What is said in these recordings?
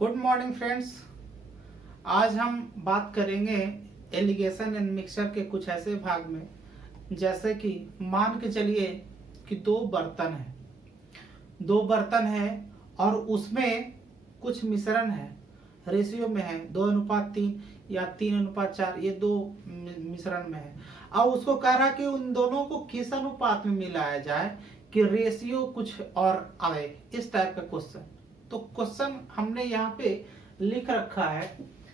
Good morning friends. आज हम बात करेंगे एलिगेशन एंड मिक्सचर के कुछ ऐसे भाग में, जैसे कि मान के चलिए कि दो बर्तन है और उसमें कुछ मिश्रण है, रेशियो में है 2:3 या 3:4, ये दो मिश्रण में है। अब उसको कह रहा कि उन दोनों को किस अनुपात में मिलाया जाए कि रेशियो कुछ और आए, इस टाइप का क्वेश्चन। तो क्वेश्चन हमने यहाँ पे लिख रखा है।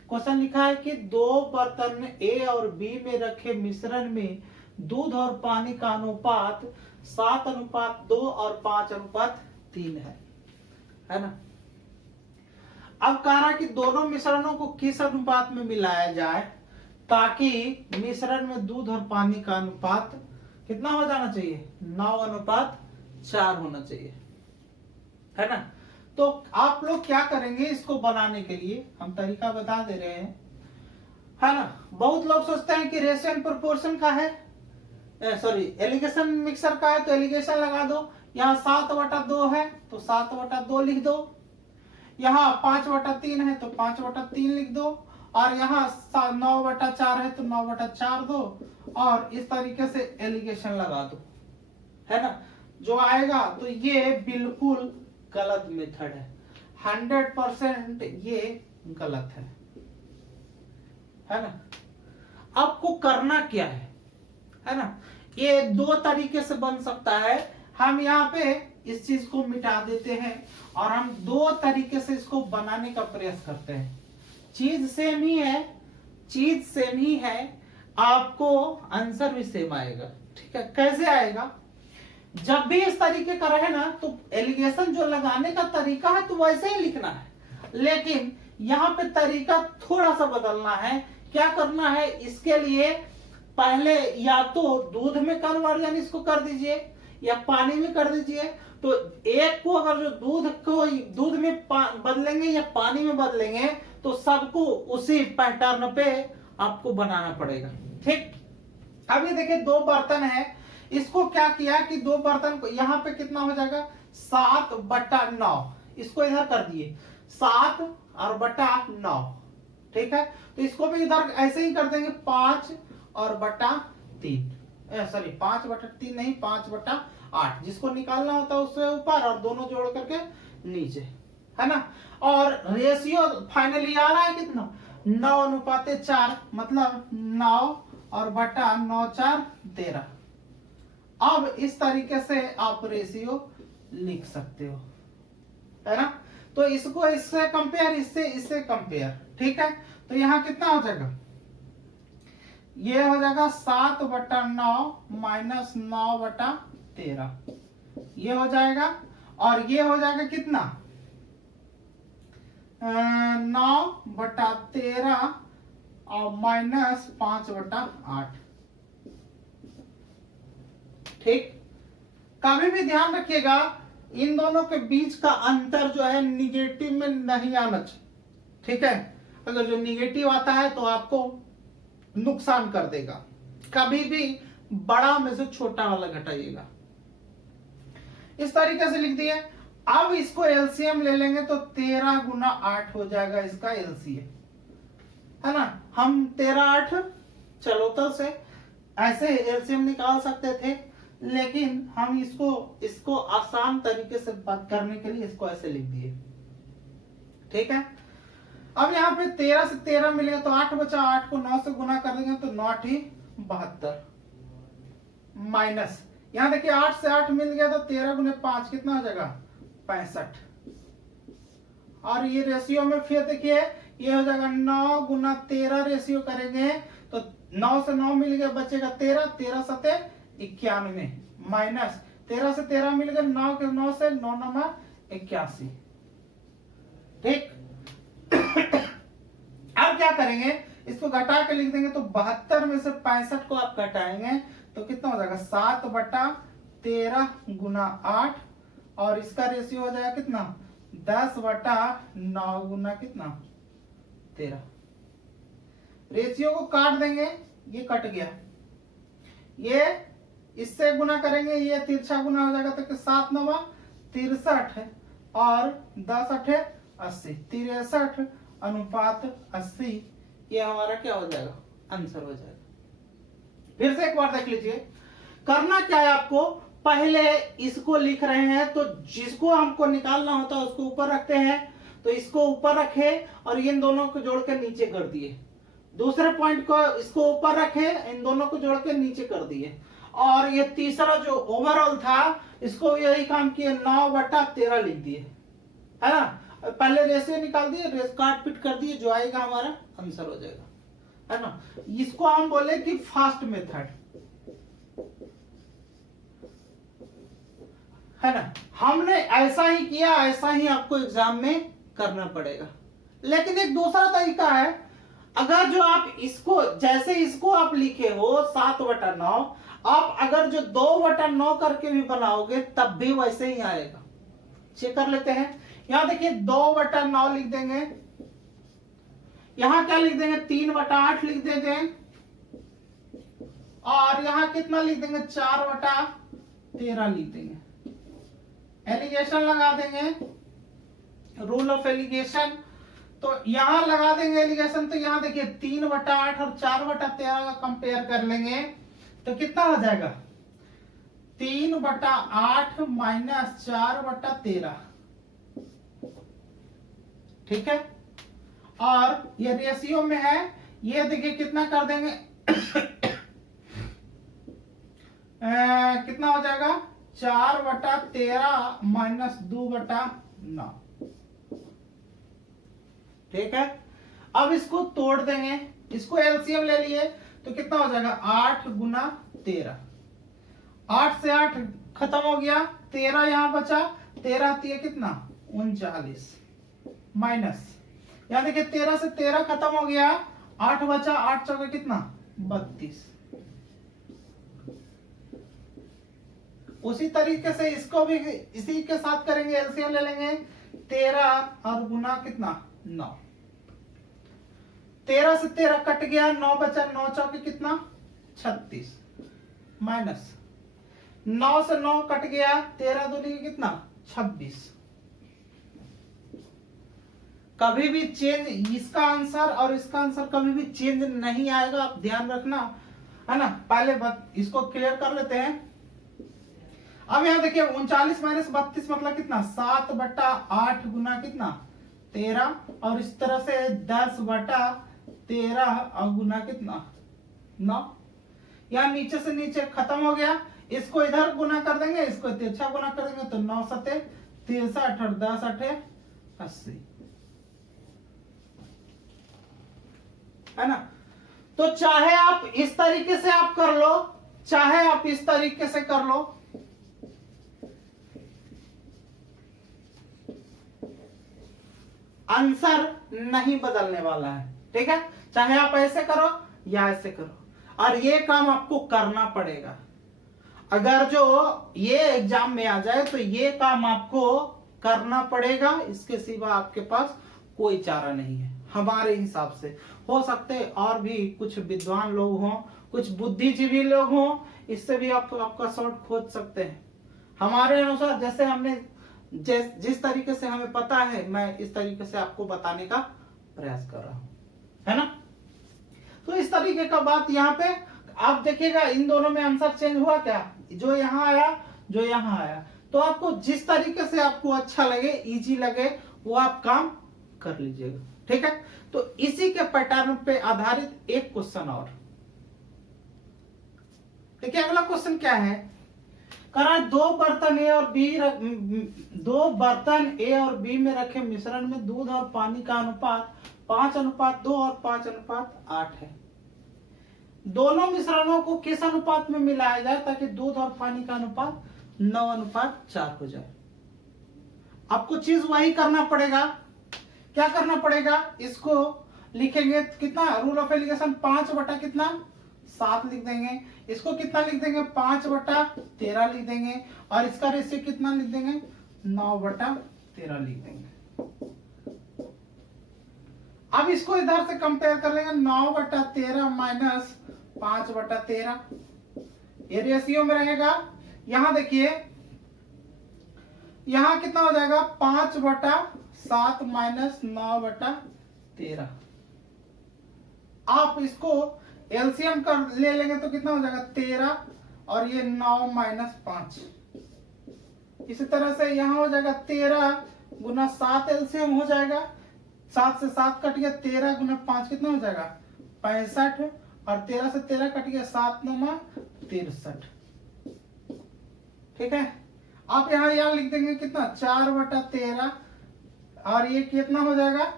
क्वेश्चन लिखा है कि दो बर्तन ए और बी में रखे मिश्रण में दूध और पानी का अनुपात 7:2 और 5:3 है ना। अब कह रहा कि दोनों मिश्रणों को किस अनुपात में मिलाया जाए ताकि मिश्रण में दूध और पानी का अनुपात कितना हो जाना चाहिए, 9:4 होना चाहिए, है ना। तो आप लोग क्या करेंगे, इसको बनाने के लिए हम तरीका बता दे रहे हैं, है ना। बहुत लोग सोचते हैं कि रेशियो एंड प्रोपोर्शन का है, सॉरी एलिगेशन मिक्सर का है तो एलिगेशन लगा दो। यहाँ 7/2 है तो 7/2 लिख दो, यहाँ 5/3 है तो 5/3 लिख दो, और यहाँ 9/4 है तो 9/4 दो, और इस तरीके से एलिगेशन लगा दो, है ना। जो आएगा तो ये बिल्कुल गलत मेथड है, 100% ये गलत है ना। आपको करना क्या है ना। ये दो तरीके से बन सकता है। हम यहाँ पे इस चीज को मिटा देते हैं और हम दो तरीके से इसको बनाने का प्रयास करते हैं। चीज सेम ही है, आपको आंसर भी सेम आएगा, ठीक है। कैसे आएगा, जब भी इस तरीके का रहे ना तो एलिगेशन जो लगाने का तरीका है तो वैसे ही लिखना है, लेकिन यहाँ पे तरीका थोड़ा सा बदलना है। क्या करना है, इसके लिए पहले या तो दूध में कन्वर्जन इसको कर दीजिए या पानी में कर दीजिए। तो एक को अगर जो दूध में बदलेंगे या पानी में बदलेंगे तो सबको उसी पैटर्न पे आपको बनाना पड़ेगा, ठीक। अब ये देखिए दो बर्तन है, इसको क्या किया कि दो बर्तन को यहाँ पे कितना हो जाएगा 7/9, इसको इधर कर दिए 7/9, ठीक है। तो इसको भी इधर ऐसे ही कर देंगे 5/3, सॉरी 5/3 नहीं 5/8, जिसको निकालना होता है उससे ऊपर और दोनों जोड़ करके नीचे, है ना। और रेशियो फाइनली आ रहा है कितना 9:4, मतलब 9/9/4 13। अब इस तरीके से आप रेशियो लिख सकते हो, है ना। तो इसको इससे कंपेयर, इससे कंपेयर, ठीक है। तो यहाँ कितना हो जाएगा, ये हो जाएगा 7/9 - 9/13, ये हो जाएगा। और ये हो जाएगा कितना 9/13 और -5/8, ठीक। कभी भी ध्यान रखिएगा इन दोनों के बीच का अंतर जो है निगेटिव में नहीं आना चाहिए, ठीक है। अगर जो निगेटिव आता है तो आपको नुकसान कर देगा। कभी भी बड़ा में से छोटा वाला घटाइएगा। इस तरीके से लिख दिए। अब इसको एलसीएम ले लेंगे तो 13 × 8 हो जाएगा इसका एलसीएम, है ना। हम 13/8 चलोतर से ऐसे एलसीएम निकाल सकते थे, लेकिन हम इसको आसान तरीके से बात करने के लिए इसको ऐसे लिख दिए, ठीक है। अब यहाँ पे 13 से 13 मिलेगा तो 8 बचा, 8 को 9 से गुना कर देंगे तो 9×8 = माइनस, यहाँ देखिए 8 से 8 मिल गया तो 13 × 5 कितना हो जाएगा 65। और ये रेशियो में फिर देखिए ये हो जाएगा 9 × 13 रेशियो करेंगे तो 9 से 9 मिल गया, बचेगा 13, 13 सते 91, माइनस 13 से 13 मिल गया, 9 के 9 से 9 9 81, ठीक। अब क्या करेंगे, इसको घटा के लिख देंगे तो 72 में से 65 को आप घटाएंगे तो कितना हो जाएगा 7/13 × 8, और इसका रेशियो हो जाएगा कितना 10/9 × कितना 13। रेशियो को काट देंगे, ये कट गया, ये इससे गुना करेंगे, ये तिरछा गुना हो जाएगा तो 7×9 = 63 और 10×8 80, 63:80, ये हमारा क्या हो जाएगा, आंसर हो जाएगा। फिर से एक बार देख लीजिए, करना क्या है आपको, पहले इसको लिख रहे हैं तो जिसको हमको निकालना होता है उसको ऊपर रखते हैं, तो इसको ऊपर रखे और इन दोनों को जोड़ के नीचे कर दिए। दूसरे पॉइंट को इसको ऊपर रखे, इन दोनों को जोड़ के नीचे कर दिए। और ये तीसरा जो ओवरऑल था इसको यही काम किए, 9/13 लिख दिए, है ना। पहले रेशियो निकाल दिए, रेस काट पीट कर दिए, जो आएगा हमारा आंसर हो जाएगा, है ना। इसको हम बोले कि फास्ट मेथड, है ना। हमने ऐसा ही किया, ऐसा ही आपको एग्जाम में करना पड़ेगा। लेकिन एक दूसरा तरीका है, अगर जो आप इसको जैसे इसको आप लिखे हो 7/9, आप अगर जो 2/9 करके भी बनाओगे तब भी वैसे ही आएगा। चेक कर लेते हैं, यहां देखिए 2/9 लिख देंगे, यहां क्या लिख देंगे, 3/8 लिख देंगे, और यहां कितना लिख देंगे, 4/13 लिख देंगे। एलिगेशन लगा देंगे, रूल ऑफ एलिगेशन, तो यहां लगा देंगे एलिगेशन। तो यहां देखिए 3/8 और 4/13 का कंपेयर कर लेंगे तो कितना हो जाएगा, 3/8 माइनस 4/13, ठीक है। और ये रेशियो में है, ये देखिए कितना कर देंगे कितना हो जाएगा, 4/13 माइनस 2/9, ठीक है। अब इसको तोड़ देंगे, इसको एलसीएम ले लिए तो कितना हो जाएगा, 8 गुना 13, 8 से 8 खत्म हो गया, 13 यहां बचा, 13 3 कितना, 39, माइनस यहां देखिए 13 से 13 खत्म हो गया, 8 बचा, 8 चौके कितना, 32। उसी तरीके से इसको भी इसी के साथ करेंगे, एलसीएम ले लेंगे, 13 और गुना कितना, 9, 13 से 13 कट गया, 9 बचा, 9 चौके कितना, 36, माइनस 9 से 9 कट गया, 13 दूनी कितना, 26। कभी भी चेंज, इसका आंसर और इसका आंसर कभी भी चेंज नहीं आएगा, आप ध्यान रखना, है ना। पहले इसको क्लियर कर लेते हैं। अब यहां देखिए 39 माइनस 32 मतलब कितना, 7/8 गुना कितना, 13, और इस तरह से 10/13 और गुना कितना, 9। यहां नीचे से नीचे खत्म हो गया, इसको इधर गुना कर देंगे, इसको तिरछा गुना कर देंगे, तो 9 7 63 और 10 8 80, है ना। तो चाहे आप इस तरीके से आप कर लो, चाहे आप इस तरीके से कर लो, आंसर नहीं बदलने वाला है, ठीक है। चाहे आप ऐसे करो या ऐसे करो, और ये काम आपको करना पड़ेगा। अगर जो ये एग्जाम में आ जाए तो ये काम आपको करना पड़ेगा, इसके सिवा आपके पास कोई चारा नहीं है हमारे हिसाब से। हो सकते और भी कुछ विद्वान लोग हों, कुछ बुद्धिजीवी लोग हों, इससे भी आप आपका शॉर्ट खोज सकते हैं। हमारे अनुसार जैसे हमने जिस तरीके से हमें पता है, मैं इस तरीके से आपको बताने का प्रयास कर रहा हूं, है ना। तो इस तरीके का बात यहाँ पे आप देखिएगा, इन दोनों में आंसर चेंज हुआ क्या, जो यहाँ आया, जो यहाँ आया। तो आपको जिस तरीके से आपको अच्छा लगे, इजी लगे, वो आप काम कर लीजिएगा, ठीक है। तो इसी के पैटर्न पे आधारित एक क्वेश्चन और देखिए। अगला क्वेश्चन क्या है, करा दो बर्तन ए और बी में रखे मिश्रण में दूध और पानी का अनुपात 5:2 और 5:8 है। दोनों मिश्रणों को किस अनुपात में मिलाया जाए ताकि दूध और पानी का अनुपात 9:4 हो जाए। आपको चीज वही करना पड़ेगा, क्या करना पड़ेगा, इसको लिखेंगे कितना, रूल ऑफ एलिगेशन 5 कितना 7 लिख देंगे, इसको कितना लिख देंगे 5/13 लिख देंगे, और इसका रेशियो कितना लिख देंगे 9/13 लिख देंगे। अब इसको इधर से कंपेयर कर लेंगे, 9/13 माइनस 5/13, ये रेशियो में रहेगा। यहां देखिए, यहां कितना हो जाएगा 7 माइनस 9/13। आप इसको एलसीएम कर ले लेंगे तो कितना हो जाएगा 13, और ये 9 माइनस 5। इसी तरह से यहाँ हो जाएगा 13 गुना 7 एलसीएम हो जाएगा, 7 से 7 कट गया, 13 गुना 5 कितना हो जाएगा 65, और 13 से 13 कट गया, 7 9 63। ठीक है, आप यहाँ लिख देंगे कितना 4/13, और ये कितना हो जाएगा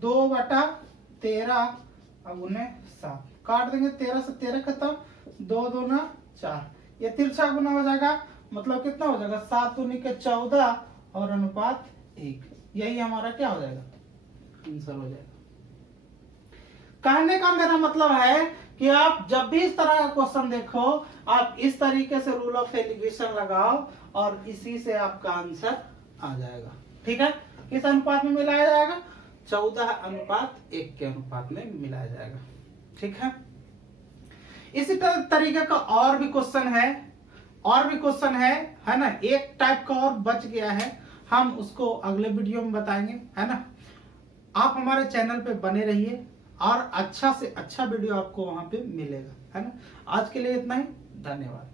2/13 गुने 7, काट देंगे, 13 से 13 खत्म, 2 दूना 4, ये तिरछा गुना हो जाएगा, मतलब कितना हो जाएगा 7 दूनी के 14 और अनुपात 1। यही हमारा क्या हो जाएगा आंसर हो जाएगा। कहने का मेरा मतलब है कि आप जब भी इस तरह का क्वेश्चन देखो, आप इस तरीके से रूल ऑफ एलिगेशन लगाओ और इसी से आपका आंसर आ जाएगा। ठीक है, किस अनुपात में मिलाया जाएगा 14:1 के अनुपात में मिलाया जाएगा। ठीक है, इसी तरीके का और भी क्वेश्चन है ना, एक टाइप का और बच गया है, हम उसको अगले वीडियो में बताएंगे, है ना। आप हमारे चैनल पे बने रहिए और अच्छा से अच्छा वीडियो आपको वहां पे मिलेगा, है ना। आज के लिए इतना ही, धन्यवाद।